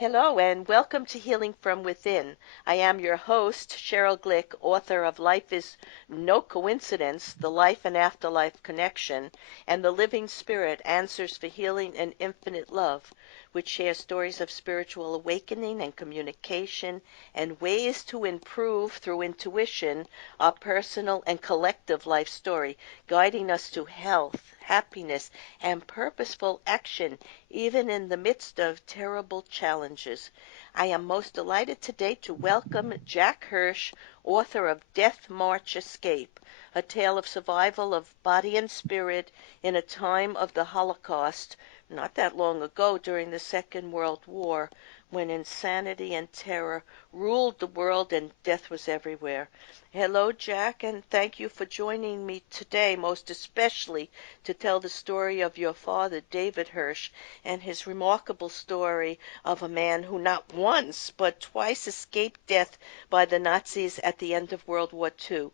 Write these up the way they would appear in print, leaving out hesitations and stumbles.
Hello and welcome to Healing from Within. I am your host, Sheryl, author of Life is No Coincidence, The Life and Afterlife Connection, and The Living Spirit, Answers for Healing and Infinite Love, which shares stories of spiritual awakening and communication and ways to improve through intuition our personal and collective life story, guiding us to health, happiness, and purposeful action even in the midst of terrible challenges. I am most delighted today to welcome Jack Hersch, author of Death March Escape, a tale of survival of body and spirit in a time of the Holocaust, not that long ago during the Second World War, when insanity and terror ruled the world and death was everywhere. Hello, Jack, and thank you for joining me today, most especially to tell the story of your father, David Hersch, and his remarkable story of a man who not once but twice escaped death by the Nazis at the end of World War II,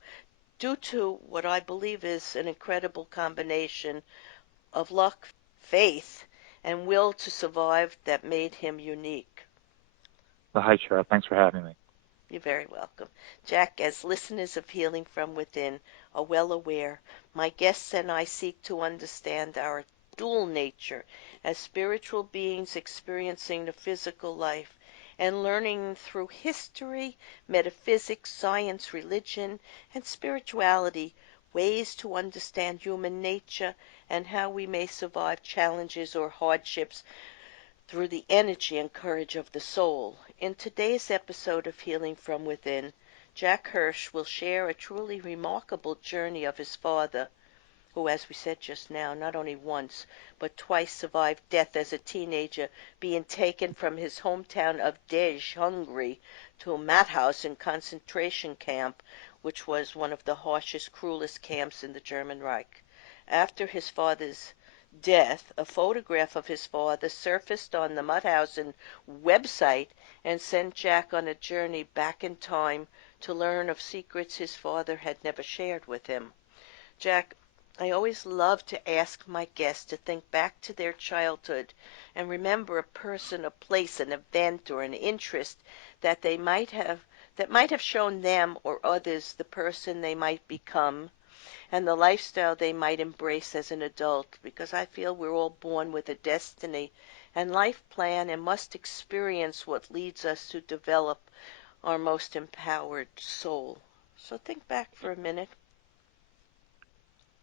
due to what I believe is an incredible combination of luck, faith, and will to survive that made him unique. Well, hi, Sheryl. Thanks for having me. You're very welcome. Jack, as listeners of Healing from Within are well aware, my guests and I seek to understand our dual nature as spiritual beings experiencing the physical life and learning through history, metaphysics, science, religion, and spirituality ways to understand human nature and how we may survive challenges or hardships through the energy and courage of the soul. In today's episode of Healing from Within, Jack Hersch will share a truly remarkable journey of his father, who, as we said just now, not only once, but twice survived death as a teenager, being taken from his hometown of Dej, Hungary, to a Mauthausen concentration camp, which was one of the harshest, cruelest camps in the German Reich. After his father's death, a photograph of his father surfaced on the Mauthausen website and sent Jack on a journey back in time to learn of secrets his father had never shared with him. Jack, I always love to ask my guests to think back to their childhood and remember a person, a place, an event, or an interest that might have shown them or others the person they might become and the lifestyle they might embrace as an adult, because I feel we're all born with a destiny and life plan and must experience what leads us to develop our most empowered soul. So think back for a minute.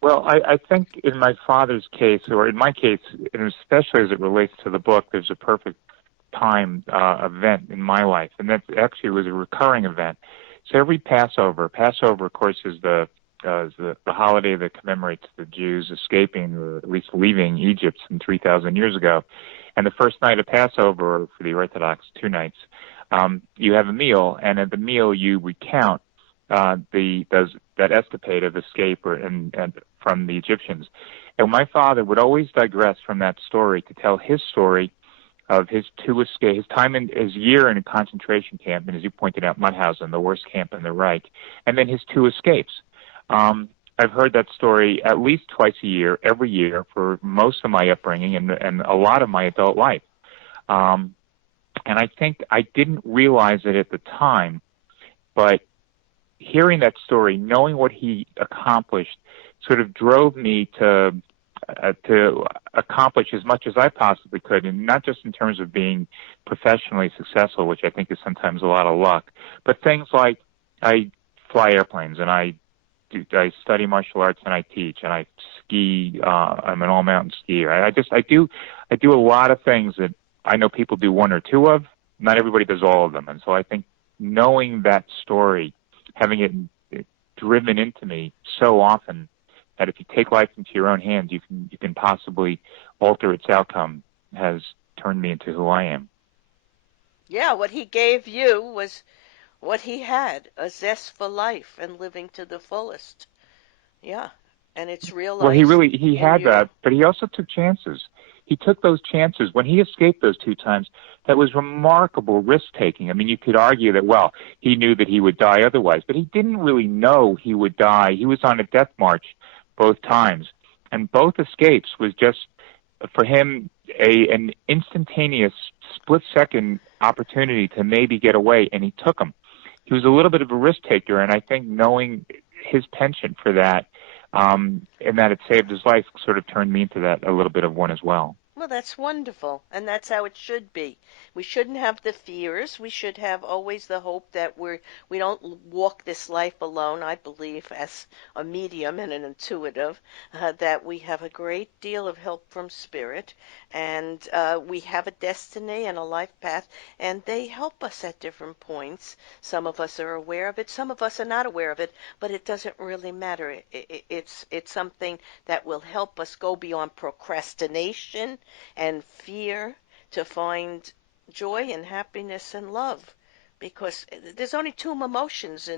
Well, I think in my father's case, or in my case, and especially as it relates to the book, there's a perfect time event in my life, and that actually was a recurring event. So every Passover, of course, is the holiday that commemorates the Jews escaping, or at least leaving Egypt some 3,000 years ago. And the first night of Passover, for the Orthodox, 2 nights, you have a meal, and at the meal you recount that escapade of escape and from the Egyptians. And my father would always digress from that story to tell his story of his his time in his year in a concentration camp, and as you pointed out, Mauthausen, the worst camp in the Reich, and then his 2 escapes. I've heard that story at least twice a year, every year, for most of my upbringing and a lot of my adult life. And I think I didn't realize it at the time, but hearing that story, knowing what he accomplished, sort of drove me to accomplish as much as I possibly could, and not just in terms of being professionally successful, which I think is sometimes a lot of luck, but things like I fly airplanes, and I study martial arts, and I teach, and I ski. I'm an all-mountain skier. I do a lot of things that I know people do 1 or 2 of. Not everybody does all of them, and so I think knowing that story, having it driven into me so often, that if you take life into your own hands, you can possibly alter its outcome, has turned me into who I am. Yeah, what he gave you was what he had, a zest for life and living to the fullest. Yeah, and it's Well, realized he in had you. that, but he also took chances. He took those chances. When he escaped those 2 times, that was remarkable risk-taking. I mean, you could argue that, well, he knew that he would die otherwise, but he didn't really know he would die. He was on a death march both times, and both escapes was just, for him, an instantaneous, split-second opportunity to maybe get away, and he took them. He was a little bit of a risk taker, and I think knowing his penchant for that, and that it saved his life, sort of turned me into that a little bit of one as well. Well, that's wonderful, and that's how it should be. We shouldn't have the fears. We should have always the hope that we don't walk this life alone. I believe, as a medium and an intuitive, that we have a great deal of help from spirit, and we have a destiny and a life path, and they help us at different points. Some of us are aware of it, some of us are not aware of it, but it doesn't really matter. It's something that will help us go beyond procrastination and fear to find joy and happiness and love, because there's only two emotions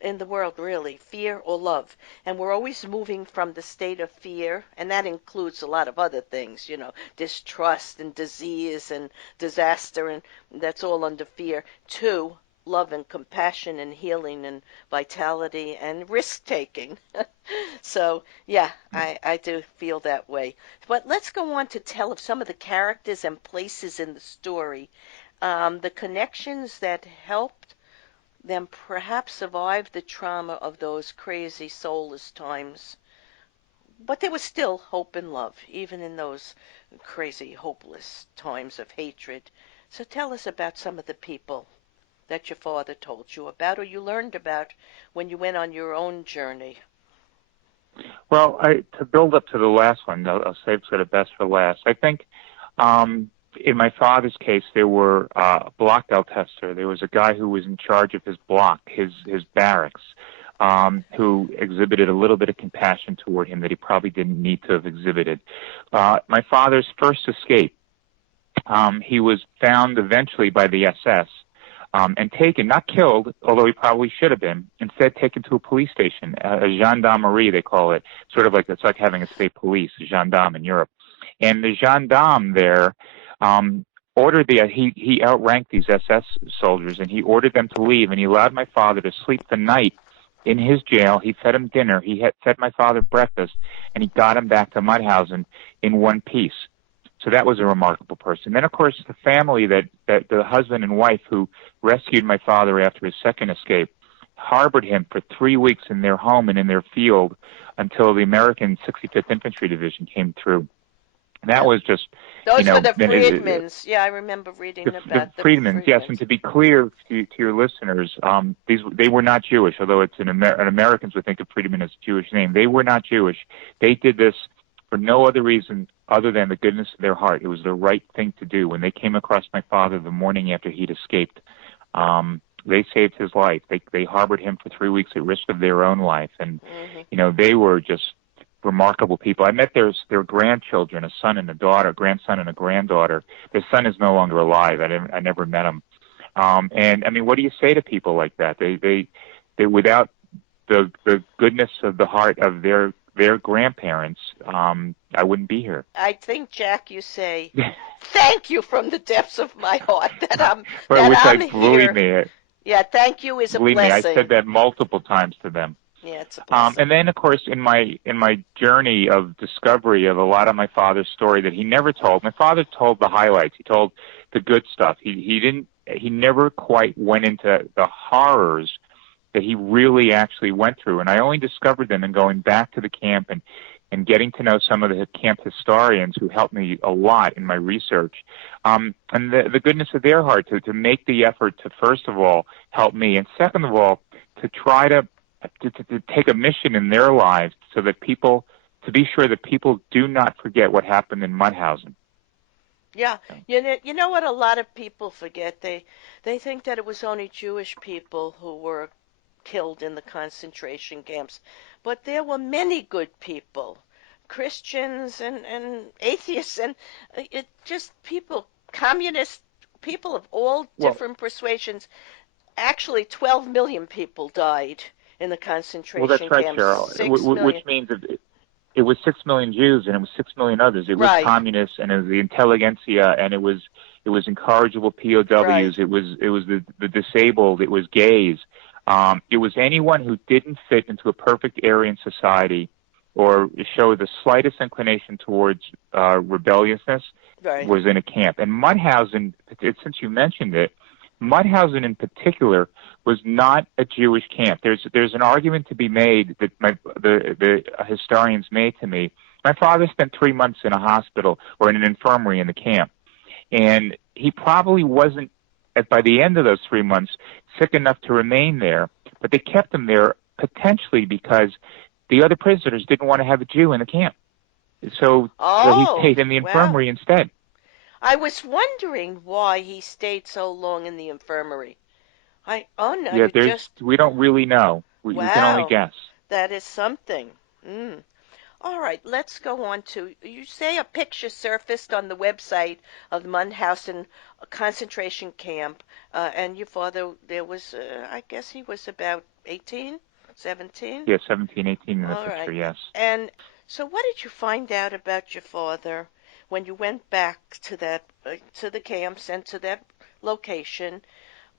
in the world, really: fear or love. And we're always moving from the state of fear, and that includes a lot of other things, distrust and disease and disaster, and that's all under fear, to love and compassion and healing and vitality and risk taking. So, yeah, I do feel that way. But let's go on to tell of some of the characters and places in the story, the connections that helped them perhaps survive the trauma of those crazy, soulless times. But there was still hope and love, even in those crazy, hopeless times of hatred. So tell us about some of the people that your father told you about, or you learned about when you went on your own journey. Well, to build up to the last one, I'll save sort of best for last. I think in my father's case, there were a block bell tester. There was a guy who was in charge of his block, his barracks, who exhibited a little bit of compassion toward him that he probably didn't need to have exhibited. My father's first escape, he was found eventually by the SS. And taken, not killed, although he probably should have been, instead taken to a police station, a gendarmerie, they call it, sort of like, it's like having a state police, a gendarme in Europe. And the gendarme there ordered he outranked these SS soldiers, and he ordered them to leave, and he allowed my father to sleep the night in his jail. He fed him dinner, he had fed my father breakfast, and he got him back to Mudhausen in one piece. So that was a remarkable person. Then, of course, the family that the husband and wife who rescued my father after his second escape harbored him for 3 weeks in their home and in their field until the American 65th Infantry Division came through. And that was just, those were the Friedmans. Yeah, I remember reading about the Friedmans. Yes, and to be clear to your listeners, they were not Jewish, although it's an Americans would think of Friedman as a Jewish name. They were not Jewish. They did this for no other reason other than the goodness of their heart. It was the right thing to do. When they came across my father the morning after he'd escaped, they saved his life. They harbored him for 3 weeks at risk of their own life. And, they were just remarkable people. I met their grandchildren, a son and a daughter, grandson and a granddaughter. Their son is no longer alive. I never met him. And, I mean, what do you say to people like that? They without the goodness of the heart of their grandparents, I wouldn't be here. I think, Jack, you say, thank you from the depths of my heart that I'm here. Believe me. Yeah, thank you is a blessing. Believe me, I said that multiple times to them. Yeah, it's a blessing. And then, of course, in my journey of discovery of a lot of my father's story that he never told, my father told the highlights. He told the good stuff. He never quite went into the horrors that he really actually went through. And I only discovered them in going back to the camp and getting to know some of the camp historians who helped me a lot in my research. And the goodness of their heart to make the effort to, first of all, help me, and second of all, to try to take a mission in their lives so that to be sure that people do not forget what happened in Mudhausen. Yeah, you know what a lot of people forget? They think that it was only Jewish people who were killed in the concentration camps, but there were many good people, Christians and atheists, and just people, communist people of all different persuasions. Actually, 12 million people died in the concentration camps. Well, that's right, Sheryl, which means it was 6 million Jews and it was 6 million others. It was communists and it was the intelligentsia and it was incorrigible POWs. Right. It was the disabled. It was gays. It was anyone who didn't fit into a perfect Aryan society or show the slightest inclination towards rebelliousness Right. was in a camp. And Mauthausen, since you mentioned it, Mauthausen in particular was not a Jewish camp. There's an argument to be made that the historians made to me. My father spent 3 months in a hospital or in an infirmary in the camp, and he probably wasn't, by the end of those 3 months, sick enough to remain there, but they kept him there potentially because the other prisoners didn't want to have a Jew in the camp. So he Oh, stayed in the wow. infirmary instead. I was wondering why he stayed so long in the infirmary. Oh no, Yeah, you just, we don't really know. We can only wow, guess. that is something. Mm. All right, let's go on to, you say a picture surfaced on the website of the Mauthausen concentration camp, and your father, there was, I guess he was about 18, 17? Yeah, 17, 18 in the All picture, right. yes. And so what did you find out about your father when you went back to that, to the camps and to that location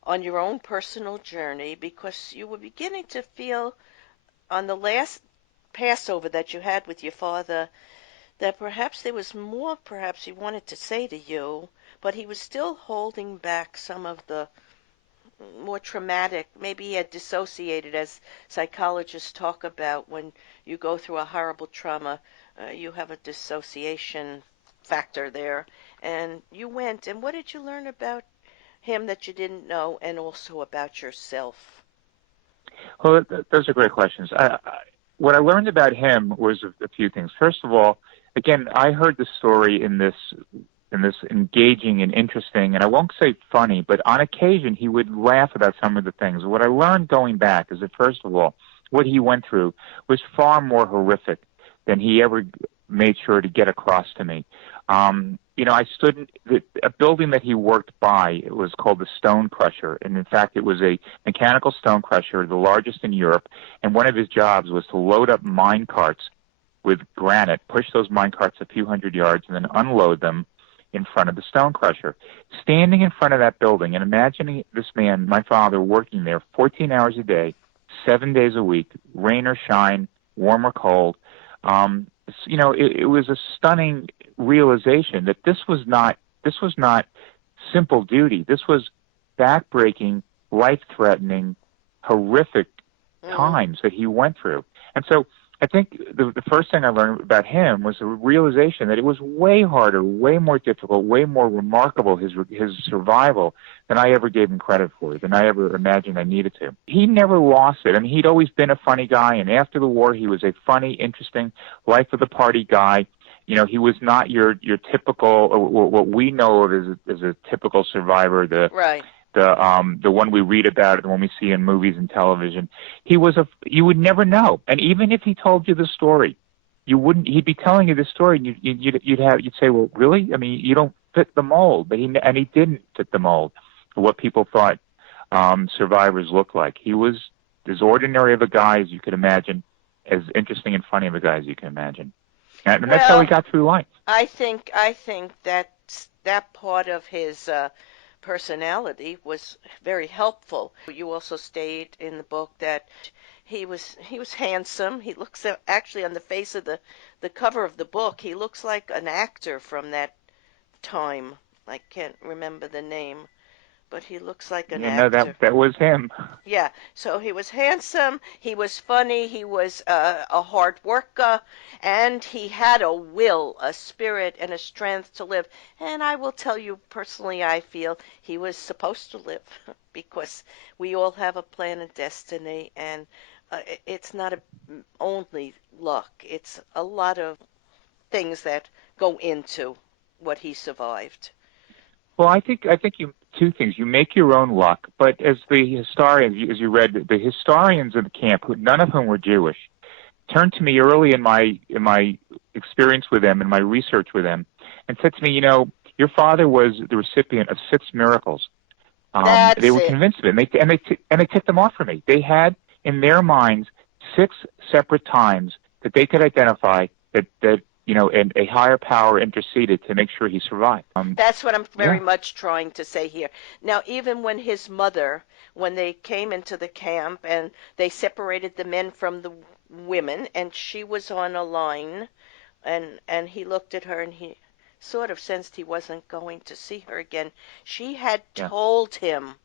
on your own personal journey? Because you were beginning to feel on the last Passover that you had with your father that perhaps there was more perhaps he wanted to say to you, but he was still holding back some of the more traumatic. Maybe he had dissociated, as psychologists talk about. When you go through a horrible trauma, you have a dissociation factor there. And you went, and what did you learn about him that you didn't know, and also about yourself? Well, those are great questions. What I learned about him was a few things. First of all, again, I heard the story in this engaging and interesting, and I won't say funny, but on occasion he would laugh about some of the things. What I learned going back is that, first of all, what he went through was far more horrific than he ever made sure to get across to me. I stood in a building that he worked by. It was called the Stone Crusher, and in fact, it was a mechanical stone crusher, the largest in Europe. And one of his jobs was to load up mine carts with granite, push those mine carts a few hundred yards, and then unload them in front of the stone crusher. Standing in front of that building and imagining this man, my father, working there 14 hours a day, 7 days a week, rain or shine, warm or cold. It was a stunning realization that this was not simple duty. This was backbreaking, life-threatening, horrific Mm. times that he went through. And so I think the first thing I learned about him was the realization that it was way harder, way more difficult, way more remarkable, his survival, than I ever gave him credit for, than I ever imagined I needed to. He never lost it. I mean, he'd always been a funny guy, and after the war, he was a funny, interesting, life-of-the-party guy. He was not your typical, what we know of as a typical survivor, Right. the one we read about, the one we see in movies and television. You would never know. And even if he told you the story, he'd be telling you the story, and you'd say, well, really? I mean, you don't fit the mold. But he didn't fit the mold of what people thought survivors looked like. He was as ordinary of a guy as you could imagine, as interesting and funny of a guy as you can imagine. And that's how he Well, got through life. I think that part of his personality was very helpful. You also state in the book that he was handsome. He looks actually on the face of the cover of the book, he looks like an actor from that time. I can't remember the name, but he looks like an You know, actor. that was him. Yeah, so he was handsome, he was funny, he was a hard worker, and he had a will, a spirit, and a strength to live. And I will tell you personally, I feel he was supposed to live because we all have a plan and destiny, and it's not only luck, it's a lot of things that go into what he survived. Well, I think you two things. You make your own luck, but as the historians, as you read, the historians of the camp, none of whom were Jewish, turned to me early in my experience with them and my research with them, and said to me, your father was the recipient of 6 miracles. They That's were it. convinced of it, and they ticked them off for me. They had in their minds 6 separate times that they could identify and a higher power interceded to make sure he survived. That's what I'm very Yeah. much trying to say here. Now, even when his mother, when they came into the camp and they separated the men from the women, and she was on a line, and he looked at her and he sort of sensed he wasn't going to see her again. She had Yeah. told him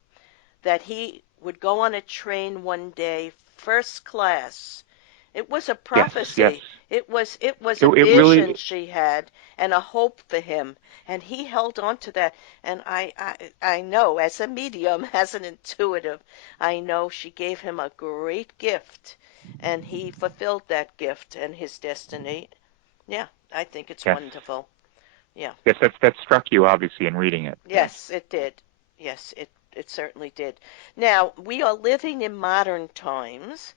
that he would go on a train one day, first class. It was a Yes. Yes. prophecy. It was a It vision really. she had and a hope for him, and he held on to that. And I know, as a medium, as an intuitive, I know she gave him a great gift, and he fulfilled that gift and his destiny. Yeah, I think it's Yes. wonderful. Yeah. Yes. That struck you obviously in reading it. Yes. Yes, it did. Yes, it certainly did. Now, we are living in modern times,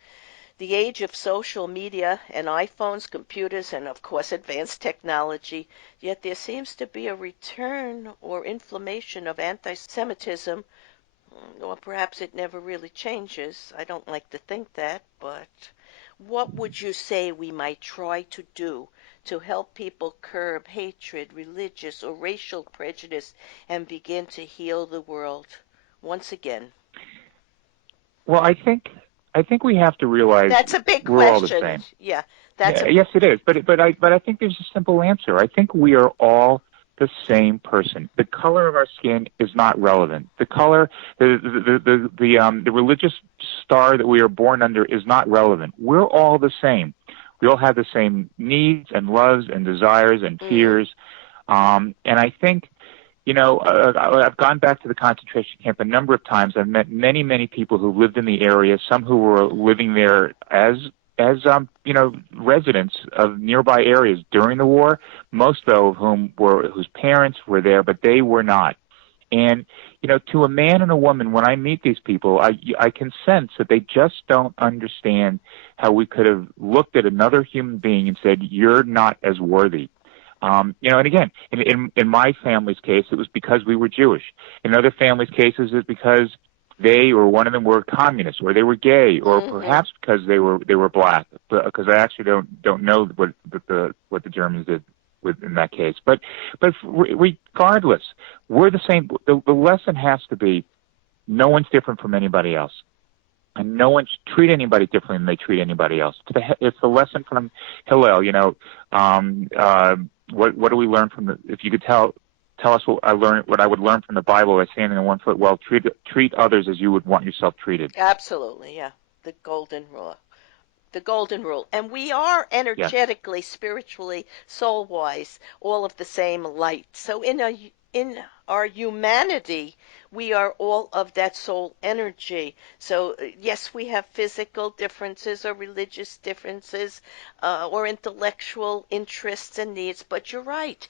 the age of social media and iPhones, computers, and of course advanced technology, yet there seems to be a return or inflammation of anti-Semitism, or perhaps it never really changes. I don't like to think that, but what would you say we might try to do to help people curb hatred, religious or racial prejudice, and begin to heal the world once again? Well, I think we have to realize That's a big we're all the question. same. Yeah, that's Yeah, a yes, it is. But I think there's a simple answer. I think we are all the same person. The color of our skin is not relevant. The color, the religious star that we are born under is not relevant. We're all the same. We all have the same needs and loves and desires and mm, fears. And I think, I've gone back to the concentration camp a number of times. I've met many, many people who lived in the area, some who were living there as residents of nearby areas during the war, most though of whose parents were there, but they were not. And, to a man and a woman, when I meet these people, I can sense that they just don't understand how we could have looked at another human being and said, you're not as worthy. And again, in my family's case, it was because we were Jewish. In other families' cases, it's because they or one of them were communists, or they were gay, or mm-hmm. perhaps because they were black. Because I actually don't know what the Germans did in that case. But regardless, we're the same. The lesson has to be no one's different from anybody else. And no one should treat anybody differently than they treat anybody else. It's the lesson from Hillel. What do we learn from if you could tell us what I would learn from the Bible by standing on one foot. Well, treat others as you would want yourself treated. Absolutely, yeah. The golden rule. The golden rule. And we are Yes. energetically, spiritually, soul-wise, all of the same light. So in our humanity, we are all of that soul energy. So yes, we have physical differences or religious differences or intellectual interests and needs, but you're right.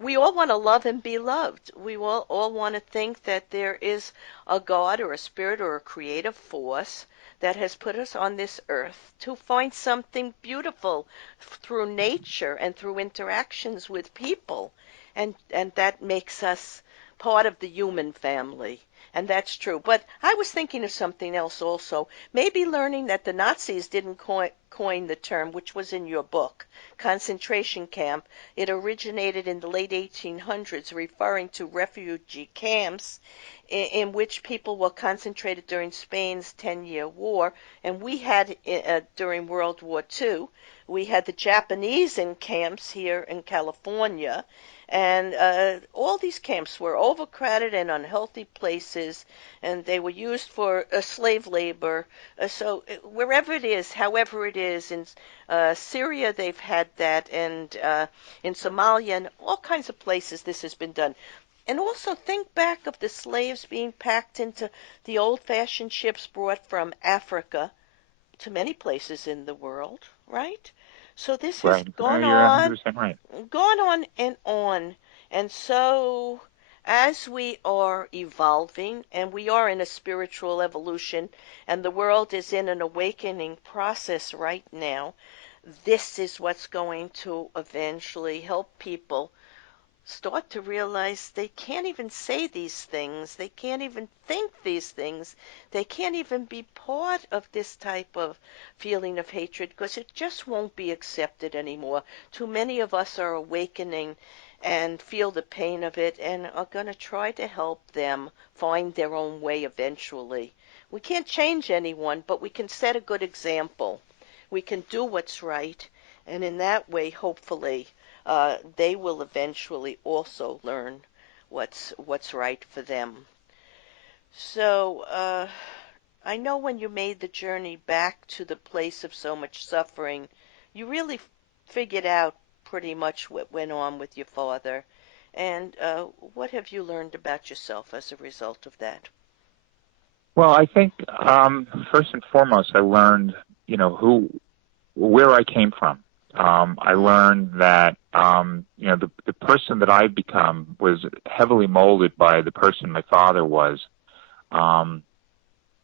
We all want to love and be loved. We all want to think that there is a God or a spirit or a creative force that has put us on this earth to find something beautiful through nature and through interactions with people. And that makes us part of the human family. And that's true. But I was thinking of something else also. Maybe learning that the Nazis didn't coin the term, which was in your book, concentration camp. It originated in the late 1800s, referring to refugee camps in which people were concentrated during Spain's 10-year war. And we had, during World War II, we had the Japanese in camps here in California. And all these camps were overcrowded and unhealthy places, and they were used for slave labor. So wherever it is, however it is, in Syria they've had that, and in Somalia and all kinds of places this has been done. And also think back of the slaves being packed into the old-fashioned ships brought from Africa to many places in the world, right? So this has Right. You're 100% right. gone on and on. And so as we are evolving, and we are in a spiritual evolution, and the world is in an awakening process right now, this is what's going to eventually help people start to realize they can't even say these things. They can't even think these things. They can't even be part of this type of feeling of hatred because it just won't be accepted anymore. Too many of us are awakening and feel the pain of it and are going to try to help them find their own way eventually. We can't change anyone, but we can set a good example we can do what's right, and in that way, hopefully, they will eventually also learn what's right for them. So, I know when you made the journey back to the place of so much suffering, you really figured out pretty much what went on with your father. And what have you learned about yourself as a result of that? Well, I think first and foremost, I learned, where I came from. I Mm, learned that the person that I've become was heavily molded by the person my father was. Um,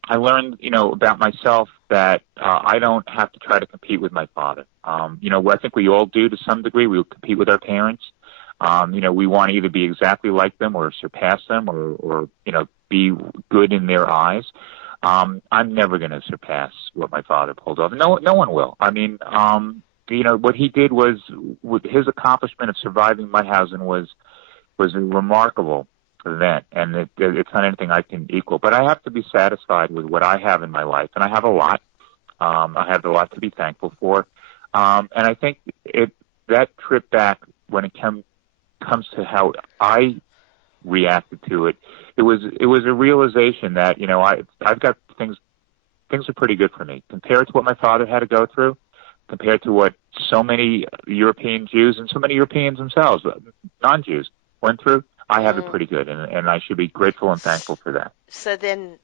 I learned, about myself that I don't have to try to compete with my father. I think we all do to some degree. We compete with our parents. We want to either be exactly like them or surpass them or be good in their eyes. I'm never going to surpass what my father pulled off. No one will. I mean, what he did was, with his accomplishment of surviving Mauthausen was a remarkable event, and it's not anything I can equal. But I have to be satisfied with what I have in my life, and I have a lot. I have a lot to be thankful for, and I think that trip back, when it comes to how I reacted to it, it was a realization that I've got things. Things are pretty good for me compared to what my father had to go through, compared to what so many European Jews and so many Europeans themselves, non-Jews, went through. I have it mm. pretty good, and I should be grateful and thankful for that. So then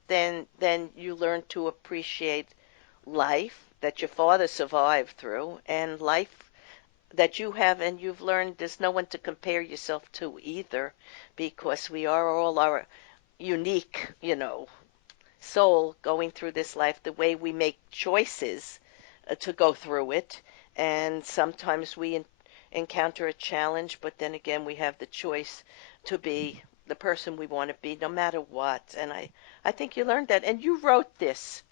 you learn to appreciate life that your father survived through, and life that you have, and you've learned there's no one to compare yourself to either, because we are all our unique, soul going through this life, the way we make choices to go through it. And sometimes we encounter a challenge, but then again, we have the choice to be the person we want to be no matter what. And I think you learned that. And you wrote this.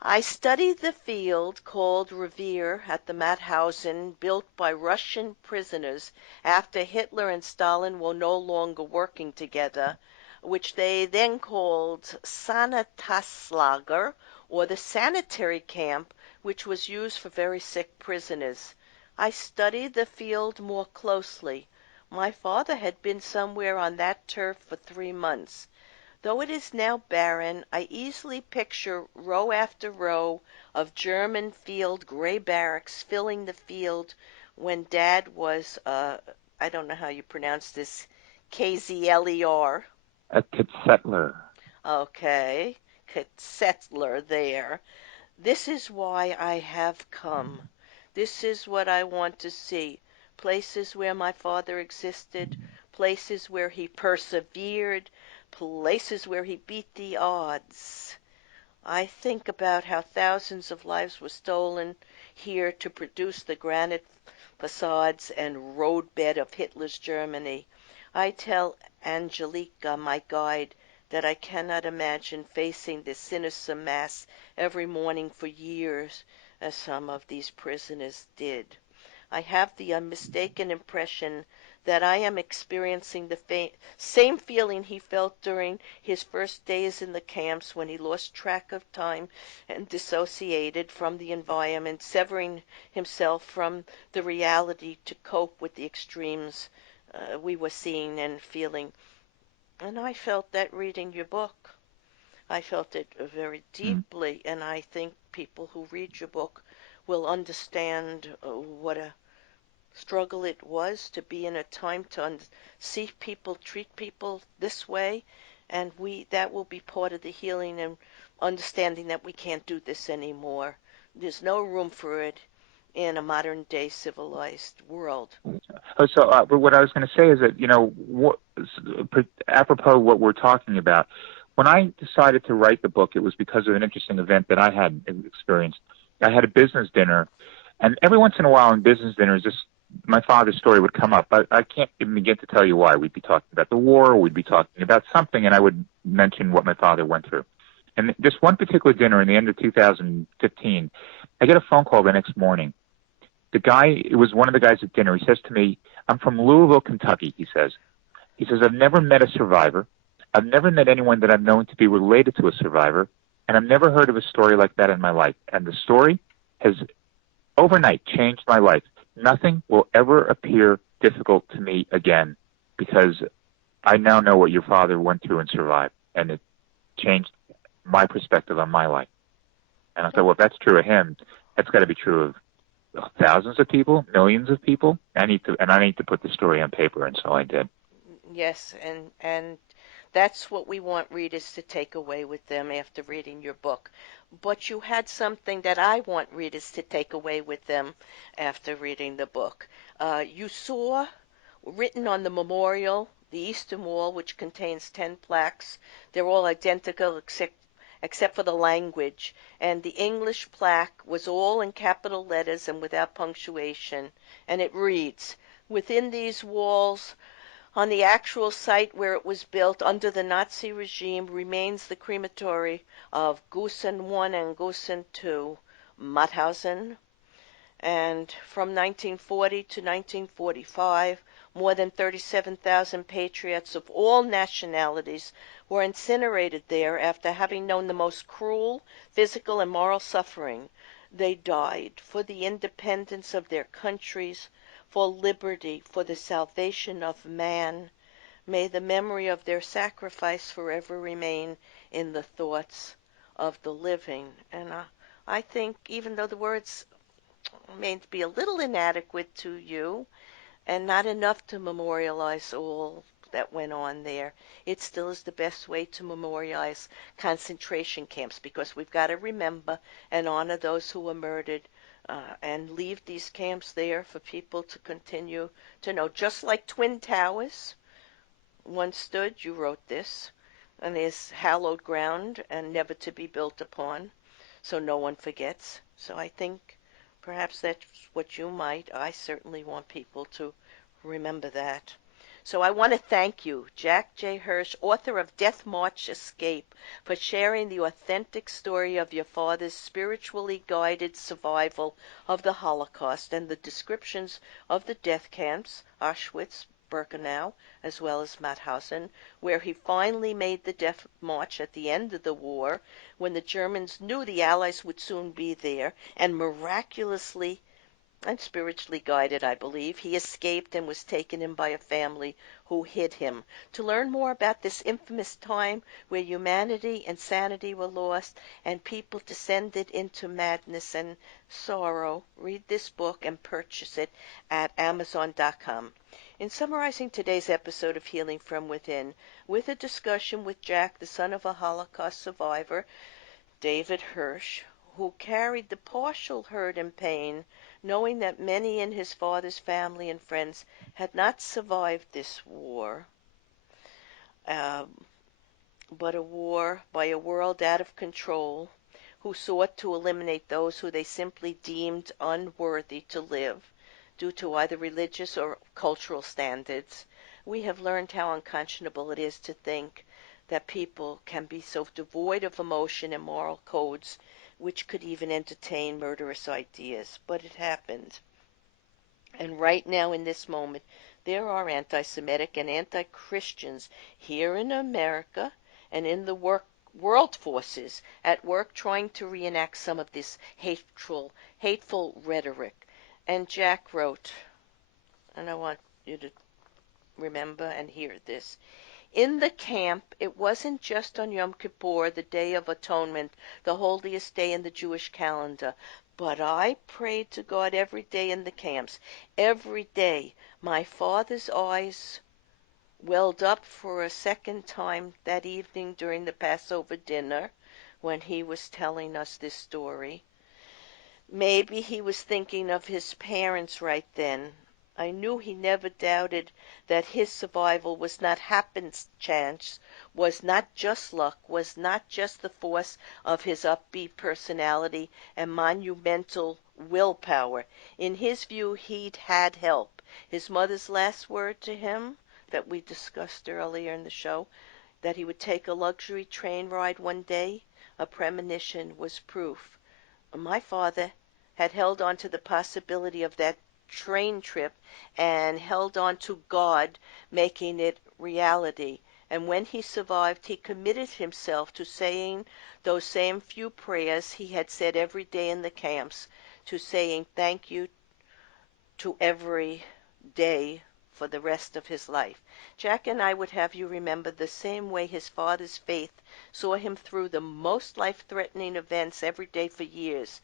I studied the field called Revier at the Mauthausen, built by Russian prisoners after Hitler and Stalin were no longer working together, which they then called Sanitätslager, or the sanitary camp, which was used for very sick prisoners. I studied the field more closely. My father had been somewhere on that turf for 3 months. Though it is now barren, I easily picture row after row of German field gray barracks filling the field when Dad was, I don't know how you pronounce this, KZLER. A Kitzetler. Okay, Settler there. This is why I have come. This is what I want to see. Places where my father existed, places where he persevered, places where he beat the odds. I think about how thousands of lives were stolen here to produce the granite facades and roadbed of Hitler's Germany. I tell Angelica, my guide, that I cannot imagine facing this sinister mass every morning for years, as some of these prisoners did. I have the unmistaken impression that I am experiencing the same feeling he felt during his first days in the camps, when he lost track of time and dissociated from the environment, severing himself from the reality to cope with the extremes we were seeing and feeling. And I felt that reading your book. I felt it very Mm. deeply, and I think people who read your book will understand what a struggle it was to be in a time to see people, treat people this way, and we that will be part of the healing and understanding that we can't do this anymore. There's no room for it in a modern day civilized world. But what I was going to say is that, apropos what we're talking about, when I decided to write the book, it was because of an interesting event that I had experienced. I had a business dinner, and every once in a while in business dinners, my father's story would come up. I can't even begin to tell you why. We'd be talking about the war, or we'd be talking about something, and I would mention what my father went through. And this one particular dinner in the end of 2015, I get a phone call the next morning. It was one of the guys at dinner. He says to me, "I'm from Louisville, Kentucky," he says. "I've never met a survivor. I've never met anyone that I've known to be related to a survivor, and I've never heard of a story like that in my life. And the story? has overnight changed my life. Nothing will ever appear difficult to me again because I now know what your father went through and survived, and it changed my perspective on my life. And I thought, well, if that's true of him, that's got to be true of thousands of people, millions of people. I need to put the story on paper, and so I did. Yes, and that's what we want readers to take away with them after reading your book. But you had something that I want readers to take away with them after reading the book. You saw written on the memorial, the eastern wall, which contains 10 plaques. They're all identical except for the language. And the English plaque was all in capital letters and without punctuation. And it reads, "Within these walls, on the actual site where it was built under the Nazi regime, remains the crematory of Gusen I and Gusen II, Mauthausen." And from 1940 to 1945, more than 37,000 patriots of all nationalities were incinerated there after having known the most cruel physical and moral suffering. They died for the independence of their countries, for liberty, for the salvation of man. May the memory of their sacrifice forever remain in the thoughts of the living. And I think even though the words may be a little inadequate to you and not enough to memorialize all that went on there, it still is the best way to memorialize concentration camps, because we've got to remember and honor those who were murdered, and leave these camps there for people to continue to know. Just like Twin Towers once stood, you wrote this, and is hallowed ground and never to be built upon, so no one forgets. So I think perhaps that's what you might. I certainly want people to remember that. So I want to thank you, Jack J. Hersch, author of Death March Escape, for sharing the authentic story of your father's spiritually guided survival of the Holocaust and the descriptions of the death camps, Auschwitz, Birkenau, as well as Mauthausen, where he finally made the death march at the end of the war, when the Germans knew the Allies would soon be there, and miraculously and spiritually guided, I believe, he escaped and was taken in by a family who hid him. To learn more about this infamous time where humanity and sanity were lost and people descended into madness and sorrow, read this book and purchase it at Amazon.com. In summarizing today's episode of Healing from Within, with a discussion with Jack, the son of a Holocaust survivor, David Hersch, who carried the partial hurt and pain, knowing that many in his father's family and friends had not survived this war, but a war by a world out of control, who sought to eliminate those who they simply deemed unworthy to live due to either religious or cultural standards. We have learned how unconscionable it is to think that people can be so devoid of emotion and moral codes which could even entertain murderous ideas. But it happened. And right now, in this moment, there are anti-Semitic and anti-Christians here in America and in the world forces at work trying to reenact some of this hateful rhetoric. And Jack wrote, and I want you to remember and hear this. In the camp, it wasn't just on Yom Kippur, the Day of Atonement, the holiest day in the Jewish calendar, but I prayed to God every day in the camps. Every day, my father's eyes welled up for a second time that evening during the Passover dinner when he was telling us this story. Maybe he was thinking of his parents right then. I knew he never doubted that his survival was not happenstance, was not just luck, was not just the force of his upbeat personality and monumental willpower. In his view, he'd had help. His mother's last word to him, that we discussed earlier in the show, that he would take a luxury train ride one day, a premonition, was proof. My father had held on to the possibility of that train trip and held on to God making it reality. And when he survived, he committed himself to saying those same few prayers he had said every day in the camps, to saying thank you to every day for the rest of his life. Jack and I would have you remember the same way his father's faith saw him through the most life-threatening events every day for years.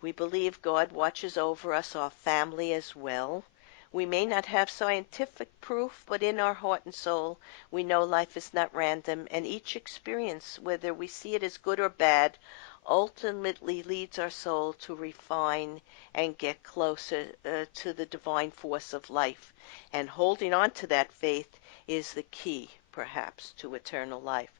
We believe God watches over us, our family as well. We may not have scientific proof, but in our heart and soul, we know life is not random, and each experience, whether we see it as good or bad, ultimately leads our soul to refine and get closer to the divine force of life. And holding on to that faith is the key, perhaps, to eternal life.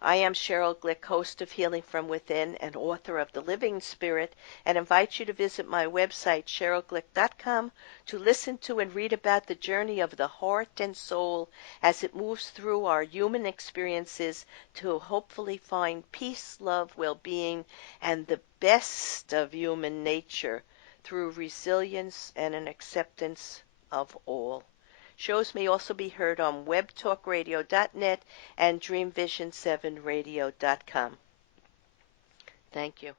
I am Sheryl Glick, host of Healing from Within and author of The Living Spirit, and invite you to visit my website, SherylGlick.com, to listen to and read about the journey of the heart and soul as it moves through our human experiences to hopefully find peace, love, well-being, and the best of human nature through resilience and an acceptance of all. Shows may also be heard on webtalkradio.net and dreamvision7radio.com. Thank you.